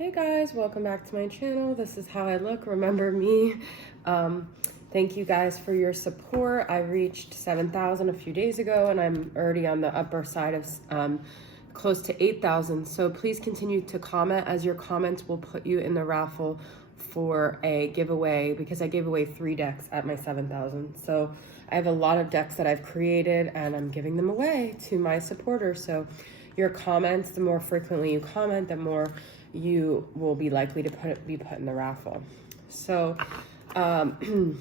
Hey guys, welcome back to my channel. This is how I look. Remember me. Thank you guys for your support. I reached 7,000 a few days ago and I'm already on the upper side of close to 8,000. So please continue to comment, as your comments will put you in the raffle for a giveaway, because I gave away 3 decks at my 7,000. So I have a lot of decks that I've created and I'm giving them away to my supporters. So your comments, the more frequently you comment, the more you will be likely to be put in the raffle. So I'm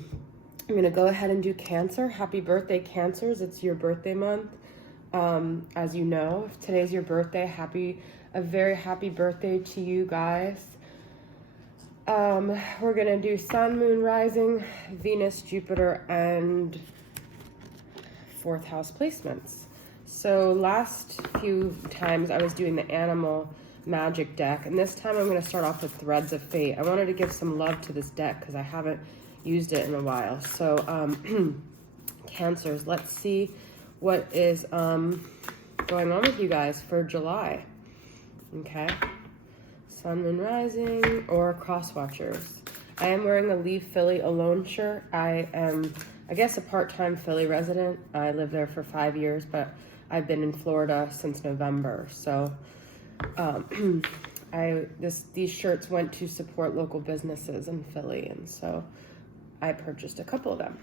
gonna go ahead and do Cancer. Happy birthday, Cancers. It's your birthday month. As you know, if today's your birthday, a very happy birthday to you guys. We're gonna do Sun, Moon, Rising, Venus, Jupiter, and 4th house placements. So last few times I was doing the Animal Magic deck, and this time I'm going to start off with Threads of Fate. I wanted to give some love to this deck because I haven't used it in a while. So Cancers, let's see what is going on with you guys for July. Okay, Sun, Moon, Rising, or Cross Watchers. I am wearing a Leave Philly Alone shirt. I am, I guess, a part-time Philly resident. I lived there for 5 years, but I've been in Florida since November. So these shirts went to support local businesses in Philly, and so I purchased a couple of them.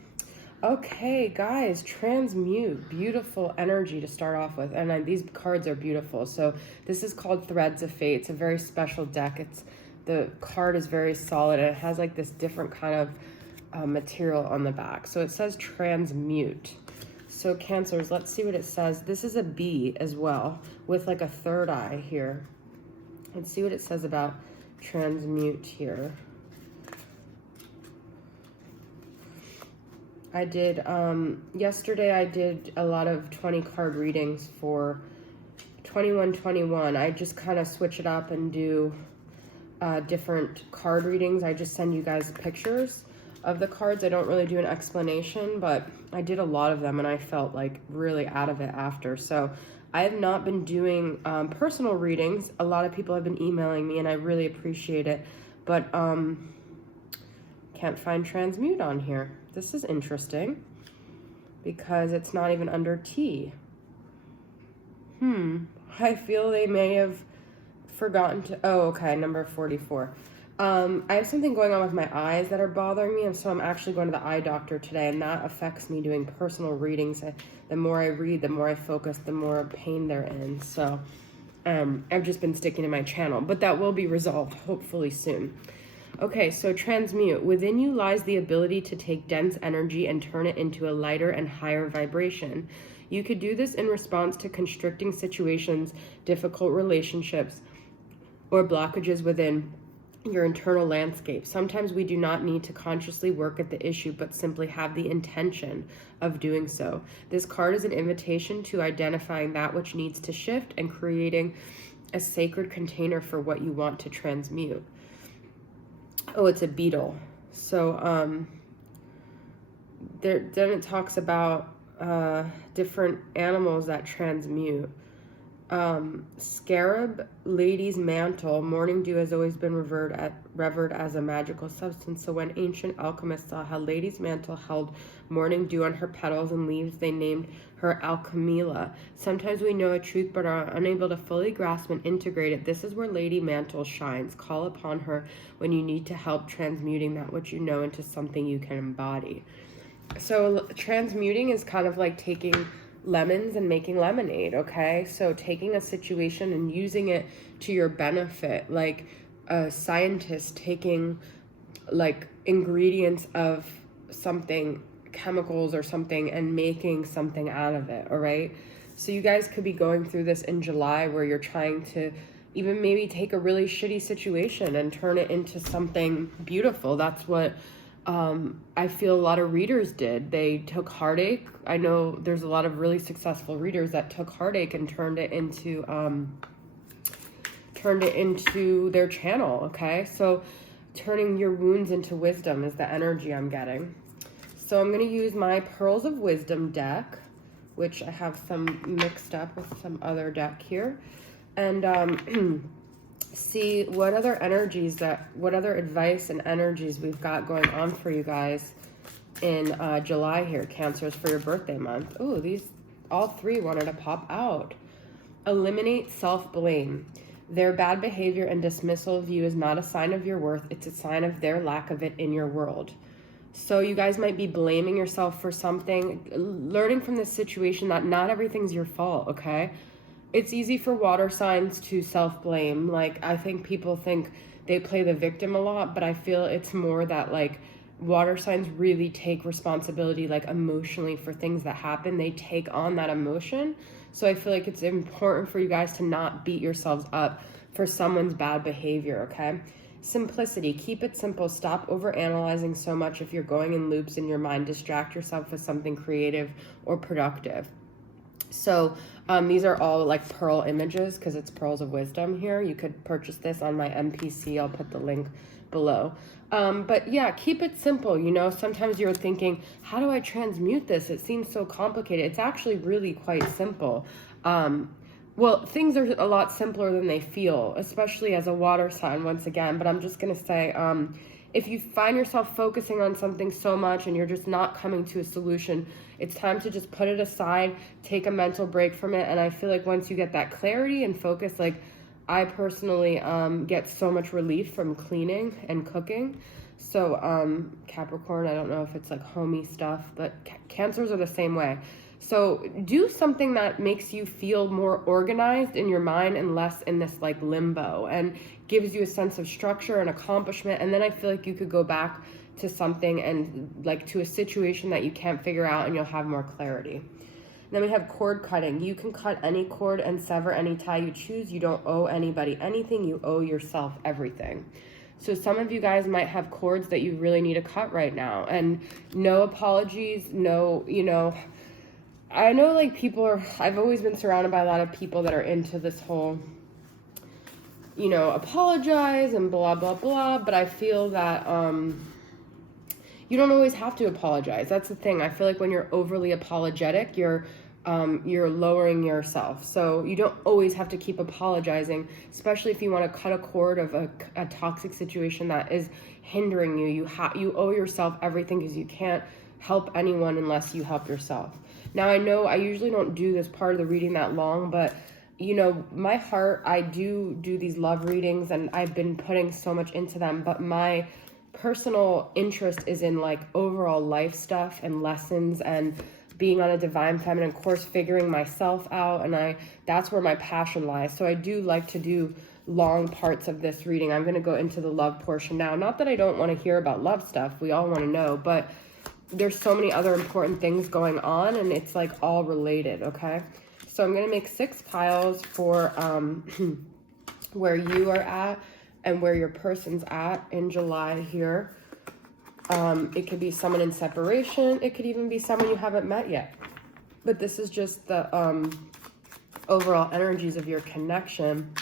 Okay, guys, Transmute, beautiful energy to start off with, and these cards are beautiful. So this is called Threads of Fate. It's a very special deck. The card is very solid, and it has like this different kind of material on the back. So it says Transmute. So Cancers, let's see what it says. This is a bee as well, with like a third eye here. Let's see what it says about Transmute here. I did, yesterday I did a lot of 20 card readings for 2121. I just kind of switch it up and do different card readings. I just send you guys pictures of the cards. I don't really do an explanation, but I did a lot of them and I felt like really out of it after. So I have not been doing personal readings. A lot of people have been emailing me and I really appreciate it, but can't find Transmute on here. This is interesting because it's not even under T. I feel they may have forgotten to, oh, okay, number 44. I have something going on with my eyes that are bothering me, and so I'm actually going to the eye doctor today, and that affects me doing personal readings. The more I read, the more I focus, the more pain they're in. So I've just been sticking to my channel, but that will be resolved hopefully soon. Okay, so Transmute. Within you lies the ability to take dense energy and turn it into a lighter and higher vibration. You could do this in response to constricting situations, difficult relationships, or blockages within your internal landscape. Sometimes we do not need to consciously work at the issue, but simply have the intention of doing so. This card is an invitation to identifying that which needs to shift and creating a sacred container for what you want to transmute. Oh, it's a beetle. So then it talks about different animals that transmute. Scarab, lady's mantle. Morning dew has always been revered as a magical substance. So when ancient alchemists saw how lady's mantle held morning dew on her petals and leaves, they named her Alchemilla. Sometimes we know a truth but are unable to fully grasp and integrate it. This is where Lady Mantle shines. Call upon her when you need to help transmuting that which you know into something you can embody. So transmuting is kind of like taking lemons and making lemonade, okay? So taking a situation and using it to your benefit, like a scientist taking like ingredients of something, chemicals or something, and making something out of it, all right? So you guys could be going through this in July where you're trying to even maybe take a really shitty situation and turn it into something beautiful. That's what I feel a lot of readers did. They took heartache. I know there's a lot of really successful readers that took heartache and turned it into their channel, okay? So turning your wounds into wisdom is the energy I'm getting. So I'm going to use my Pearls of Wisdom deck, which I have some mixed up with some other deck here. And see what other what other advice and energies we've got going on for you guys in July here, Cancers, for your birthday month. Oh, these all three wanted to pop out. Eliminate self-blame. Their bad behavior and dismissal of you is not a sign of your worth. It's a sign of their lack of it in your world. So you guys might be blaming yourself for something, learning from this situation that not everything's your fault, okay? It's easy for water signs to self-blame. Like, I think people think they play the victim a lot, but I feel it's more that, like, water signs really take responsibility, like, emotionally for things that happen. They take on that emotion. So I feel like it's important for you guys to not beat yourselves up for someone's bad behavior, okay? Simplicity. Keep it simple. Stop overanalyzing so much if you're going in loops in your mind. Distract yourself with something creative or productive. So these are all like pearl images because it's pearls of wisdom here. You could purchase this on my MPC. I'll put the link below. But yeah, keep it simple. You know, sometimes you're thinking, how do I transmute this? It seems so complicated. It's actually really quite simple. Well, things are a lot simpler than they feel, especially as a water sign once again. But I'm just going to say, if you find yourself focusing on something so much and you're just not coming to a solution, it's time to just put it aside, take a mental break from it. And I feel like once you get that clarity and focus, like I personally get so much relief from cleaning and cooking. So Capricorn, I don't know if it's like homey stuff, but Cancers are the same way. So do something that makes you feel more organized in your mind and less in this like limbo, and gives you a sense of structure and accomplishment. And then I feel like you could go back to something and like to a situation that you can't figure out, and you'll have more clarity. Then we have cord cutting. You can cut any cord and sever any tie you choose. You don't owe anybody anything. You owe yourself everything. So some of you guys might have cords that you really need to cut right now. And no apologies, no, you know, I know like people are, I've always been surrounded by a lot of people that are into this whole, you know, apologize and blah, blah, blah. But I feel that you don't always have to apologize. That's the thing. I feel like when you're overly apologetic, you're lowering yourself. So you don't always have to keep apologizing, especially if you want to cut a cord of a toxic situation that is hindering you. You owe yourself everything because you can't help anyone unless you help yourself. Now, I know I usually don't do this part of the reading that long, but you know, my heart, I do these love readings and I've been putting so much into them, but my personal interest is in like overall life stuff and lessons and being on a divine feminine course, figuring myself out, and that's where my passion lies. So I do like to do long parts of this reading. I'm going to go into the love portion now. Not that I don't want to hear about love stuff. We all want to know, but there's so many other important things going on, and it's like all related, okay? So I'm going to make 6 piles for where you are at and where your person's at in July here. It could be someone in separation. It could even be someone you haven't met yet. But this is just the overall energies of your connection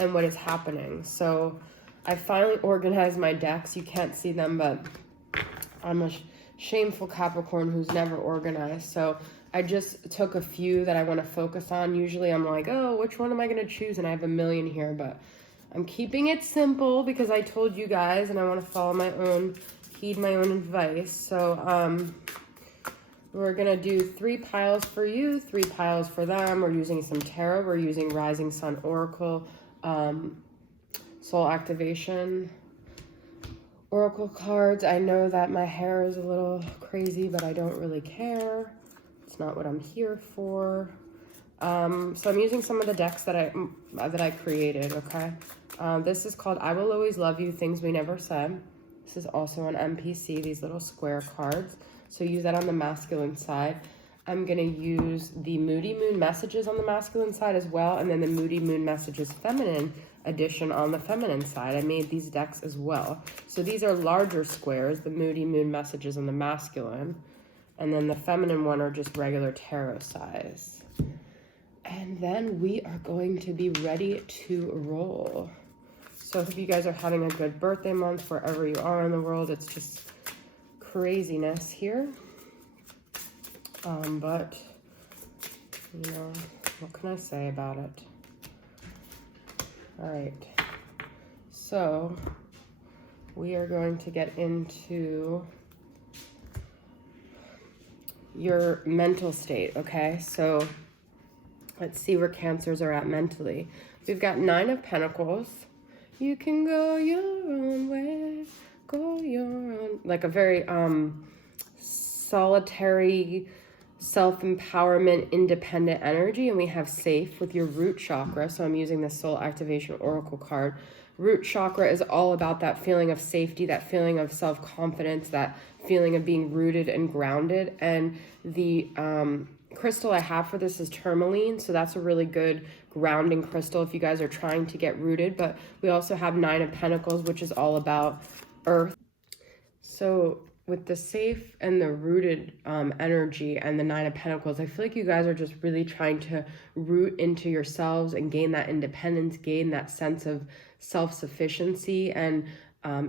and what is happening. So I finally organized my decks. You can't see them, but I'm a shameful Capricorn who's never organized. So I just took a few that I want to focus on. Usually I'm like, oh, which one am I going to choose? And I have a million here, but I'm keeping it simple because I told you guys and I want to follow my own, heed my own advice. So we're going to do 3 piles for you, 3 piles for them. We're using some tarot. We're using Rising Sun Oracle, Soul Activation, Oracle cards. I know that my hair is a little crazy, but I don't really care. It's not what I'm here for. So I'm using some of the decks that I created, okay? This is called I Will Always Love You, Things We Never Said. This is also on MPC, these little square cards. So use that on the masculine side. I'm going to use the Moody Moon messages on the masculine side as well, and then the Moody Moon messages feminine edition on the feminine side. I made these decks as well. So these are larger squares, the Moody Moon messages on the masculine, and then the feminine one are just regular tarot size. And then we are going to be ready to roll. So I hope you guys are having a good birthday month wherever you are in the world. It's just craziness here. But, you know, what can I say about it? All right. So we are going to get into your mental state, okay? So let's see where Cancers are at mentally. We've got 9 of Pentacles. You can go your own way, go your own, like a very solitary, self-empowerment, independent energy. And we have safe with your root chakra. So I'm using the Soul Activation Oracle card. Root chakra is all about that feeling of safety, that feeling of self-confidence, that feeling of being rooted and grounded. And the crystal I have for this is tourmaline, so that's a really good grounding crystal if you guys are trying to get rooted. But we also have 9 of Pentacles, which is all about earth. So with the safe and the rooted energy and the 9 of Pentacles, I feel like you guys are just really trying to root into yourselves and gain that independence, gain that sense of self-sufficiency. And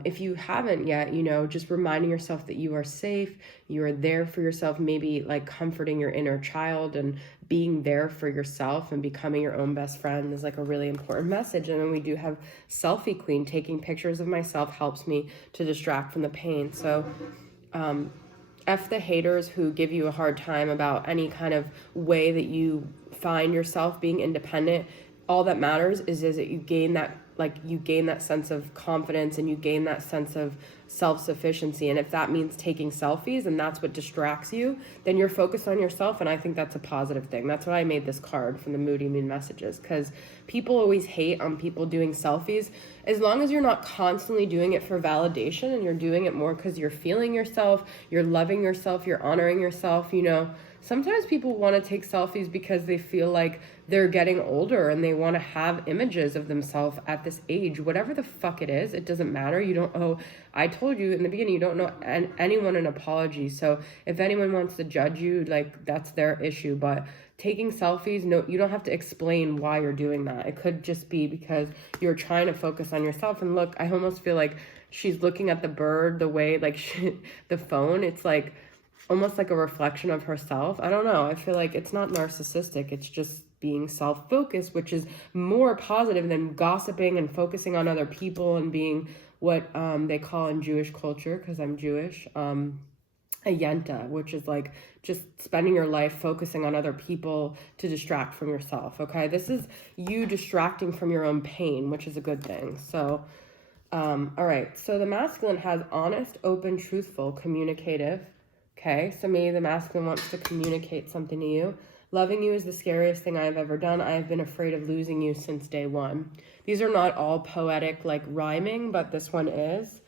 if you haven't yet, you know, just reminding yourself that you are safe, you are there for yourself, maybe like comforting your inner child and being there for yourself and becoming your own best friend is like a really important message. And then we do have Selfie Queen. Taking pictures of myself helps me to distract from the pain. So F the haters who give you a hard time about any kind of way that you find yourself being independent. All that matters is that you gain that, like you gain that sense of confidence and you gain that sense of self-sufficiency. And if that means taking selfies and that's what distracts you, then you're focused on yourself. And I think that's a positive thing. That's why I made this card from the Moody Moon Messages, because people always hate on people doing selfies. As long as you're not constantly doing it for validation and you're doing it more because you're feeling yourself, you're loving yourself, you're honoring yourself, you know. Sometimes people want to take selfies because they feel like they're getting older and they want to have images of themselves at this age. Whatever the fuck it is, it doesn't matter. You don't owe, I told you in the beginning, you don't know anyone an apology. So if anyone wants to judge you, like that's their issue. But taking selfies, no, you don't have to explain why you're doing that. It could just be because you're trying to focus on yourself. And look, I almost feel like she's looking at the bird the way, like the phone, it's like almost like a reflection of herself. I don't know. I feel like it's not narcissistic. It's just being self-focused, which is more positive than gossiping and focusing on other people and being what they call in Jewish culture, because I'm Jewish, a yenta, which is like just spending your life focusing on other people to distract from yourself, okay? This is you distracting from your own pain, which is a good thing. So, all right. So the masculine has honest, open, truthful, communicative. Okay, so maybe the masculine wants to communicate something to you. Loving you is the scariest thing I have ever done. I have been afraid of losing you since day one. These are not all poetic, like rhyming, but this one is.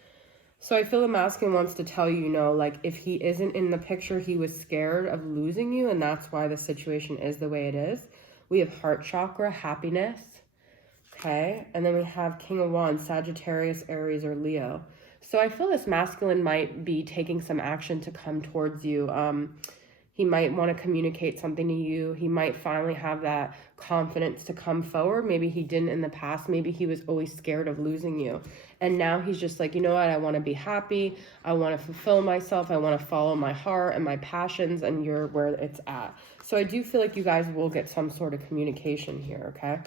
So I feel the masculine wants to tell you, you know, like if he isn't in the picture, he was scared of losing you, and that's why the situation is the way it is. We have heart chakra, happiness. Okay, and then we have King of Wands, Sagittarius, Aries, or Leo. So I feel this masculine might be taking some action to come towards you. He might want to communicate something to you. He might finally have that confidence to come forward. Maybe he didn't in the past. Maybe he was always scared of losing you. And now he's just like, you know what? I want to be happy. I want to fulfill myself. I want to follow my heart and my passions, and you're where it's at. So I do feel like you guys will get some sort of communication here, okay?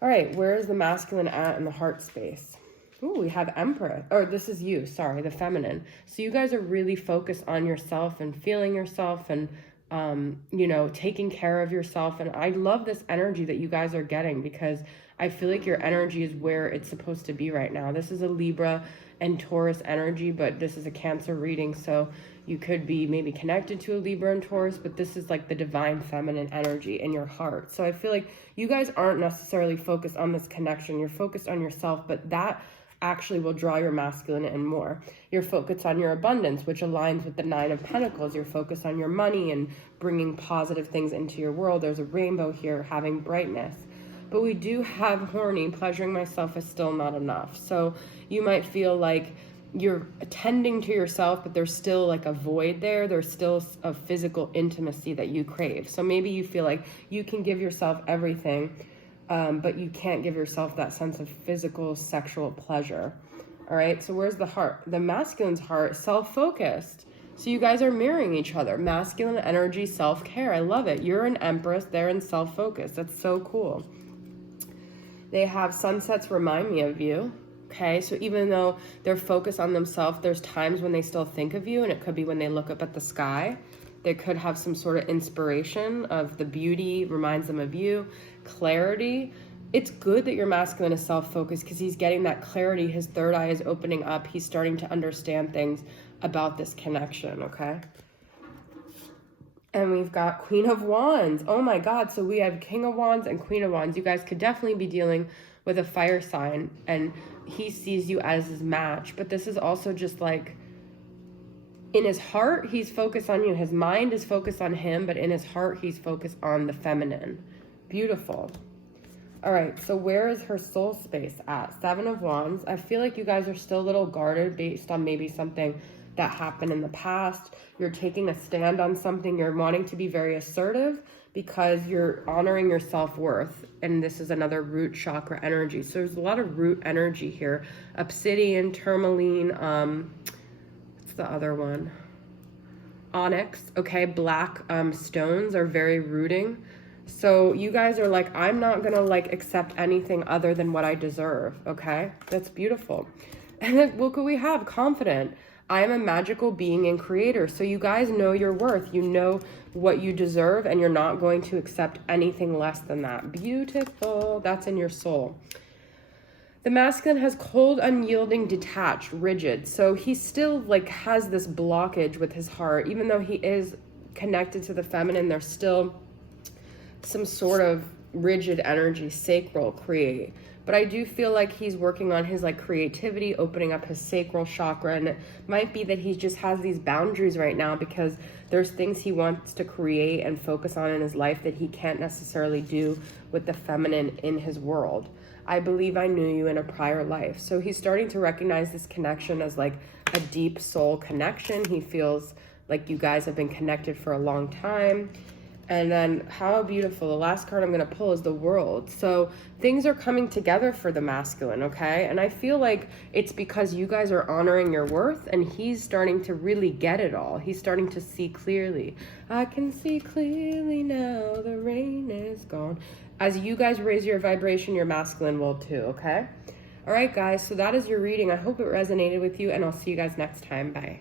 All right, where is the masculine at in the heart space? Ooh, we have Empress. Or this is you, sorry, the feminine. So you guys are really focused on yourself and feeling yourself and, you know, taking care of yourself. And I love this energy that you guys are getting, because I feel like your energy is where it's supposed to be right now. This is a Libra and Taurus energy, but this is a Cancer reading. So you could be maybe connected to a Libra and Taurus, but this is like the divine feminine energy in your heart. So I feel like you guys aren't necessarily focused on this connection. You're focused on yourself, but that actually will draw your masculine in more. You're focused on your abundance, which aligns with the 9 of Pentacles. You're focused on your money and bringing positive things into your world. There's a rainbow here, having brightness. But we do have horny. Pleasuring myself is still not enough. So you might feel like you're attending to yourself, but there's still like a void there. There's still a physical intimacy that you crave. So maybe you feel like you can give yourself everything, but you can't give yourself that sense of physical, sexual pleasure. All right, so where's the heart? The masculine's heart, self-focused. So you guys are mirroring each other. Masculine energy, self-care. I love it. You're an Empress, they're in self-focus. That's so cool. They have sunsets remind me of you. Okay, so even though they're focused on themselves, there's times when they still think of you, and it could be when they look up at the sky. They could have some sort of inspiration of the beauty, reminds them of you, clarity. It's good that your masculine is self-focused because he's getting that clarity. His third eye is opening up. He's starting to understand things about this connection, okay? And we've got Queen of Wands. Oh my God. So we have King of Wands and Queen of Wands. You guys could definitely be dealing with a fire sign, and he sees you as his match. But this is also just like, in his heart, he's focused on you. His mind is focused on him, but in his heart, he's focused on the feminine. Beautiful. All right, so where is her soul space at? Seven of Wands. I feel like you guys are still a little guarded based on maybe something that happened in the past. You're taking a stand on something. You're wanting to be very assertive because you're honoring your self-worth. And this is another root chakra energy. So there's a lot of root energy here. Obsidian, tourmaline, what's the other one? Onyx, okay? Black stones are very rooting. So you guys are like, I'm not gonna like accept anything other than what I deserve, okay? That's beautiful. And then what could we have? Confident. I am a magical being and creator. So you guys know your worth. You know what you deserve, and you're not going to accept anything less than that. Beautiful. That's in your soul. The masculine has cold, unyielding, detached, rigid. So he still like has this blockage with his heart. Even though he is connected to the feminine, there's still some sort of rigid energy, sacral, create. But I do feel like he's working on his like creativity, opening up his sacral chakra. And it might be that he just has these boundaries right now because there's things he wants to create and focus on in his life that he can't necessarily do with the feminine in his world. I believe I knew you in a prior life. So he's starting to recognize this connection as like a deep soul connection. He feels like you guys have been connected for a long time. And then how beautiful. The last card I'm going to pull is the World. So things are coming together for the masculine, okay? And I feel like it's because you guys are honoring your worth, and he's starting to really get it all. He's starting to see clearly. I can see clearly now, the rain is gone. As you guys raise your vibration, your masculine will too, okay? All right, guys, so that is your reading. I hope it resonated with you, and I'll see you guys next time. Bye.